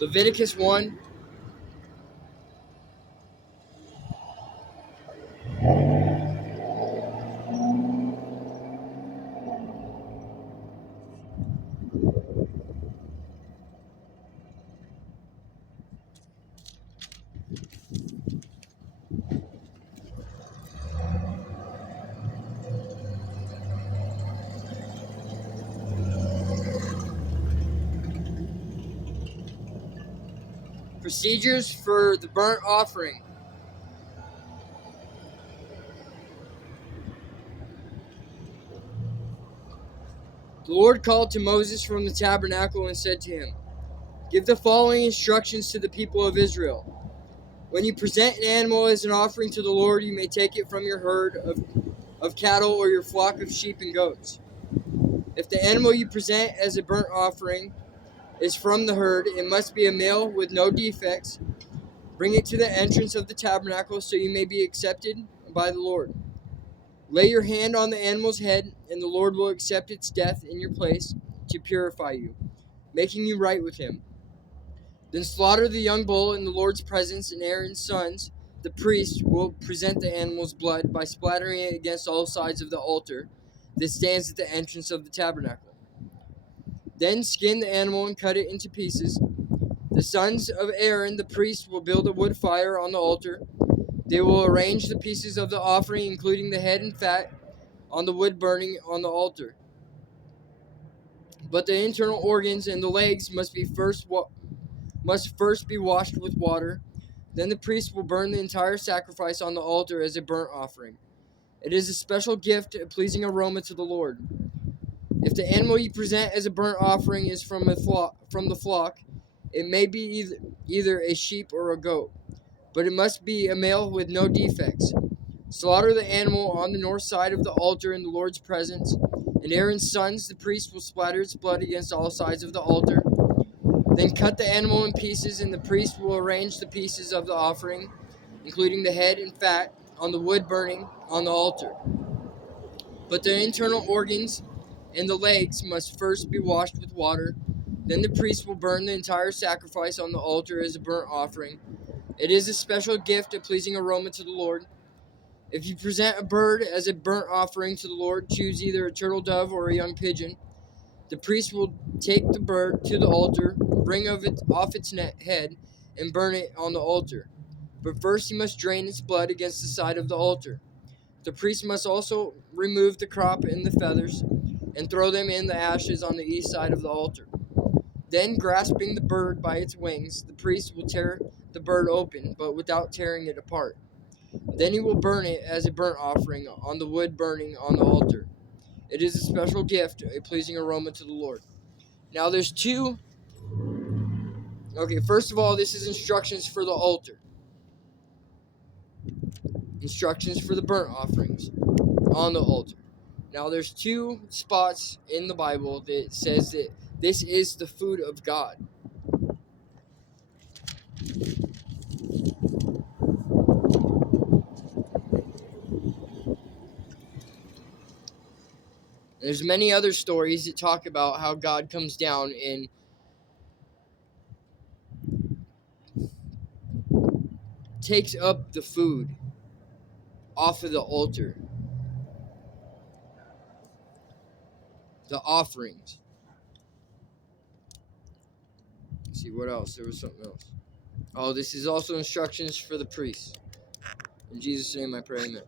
Leviticus 1. Procedures for the burnt offering. The Lord called to Moses from the tabernacle and said to him, "Give the following instructions to the people of Israel. When you present an animal as an offering to the Lord, you may take it from your herd of cattle or your flock of sheep and goats. If the animal you present as a burnt offering is from the herd, it must be a male with no defects. Bring it to the entrance of the tabernacle so you may be accepted by the Lord. Lay your hand on the animal's head, and the Lord will accept its death in your place to purify you, making you right with him. Then slaughter the young bull in the Lord's presence, and Aaron's sons, the priests, will present the animal's blood by splattering it against all sides of the altar that stands at the entrance of the tabernacle. Then skin the animal and cut it into pieces. The sons of Aaron, the priest, will build a wood fire on the altar. They will arrange the pieces of the offering, including the head and fat, on the wood burning on the altar. But the internal organs and the legs must first be washed with water. Then the priest will burn the entire sacrifice on the altar as a burnt offering. It is a special gift, a pleasing aroma to the Lord. If the animal you present as a burnt offering is from the flock, it may be either a sheep or a goat, but it must be a male with no defects. Slaughter the animal on the north side of the altar in the Lord's presence, and Aaron's sons, the priest, will splatter its blood against all sides of the altar. Then cut the animal in pieces, and the priest will arrange the pieces of the offering, including the head and fat, on the wood burning on the altar. But the internal organs and the legs must first be washed with water. Then the priest will burn the entire sacrifice on the altar as a burnt offering. It is a special gift, a pleasing aroma to the Lord. If you present a bird as a burnt offering to the Lord, choose either a turtle dove or a young pigeon. The priest will take the bird to the altar, bring off its head, and burn it on the altar. But first he must drain its blood against the side of the altar. The priest must also remove the crop and the feathers, and throw them in the ashes on the east side of the altar. Then, grasping the bird by its wings, the priest will tear the bird open, but without tearing it apart. Then he will burn it as a burnt offering on the wood burning on the altar. It is a special gift, a pleasing aroma to the Lord. Now there's two. Okay, first of all, this is instructions for the altar. Instructions for the burnt offerings on the altar. Now there's two spots in the Bible that says that this is the food of God. There's many other stories that talk about how God comes down and takes up the food off of the altar. The offerings. Let's see what else. There was something else. Oh, this is also instructions for the priests. In Jesus' name I pray, amen.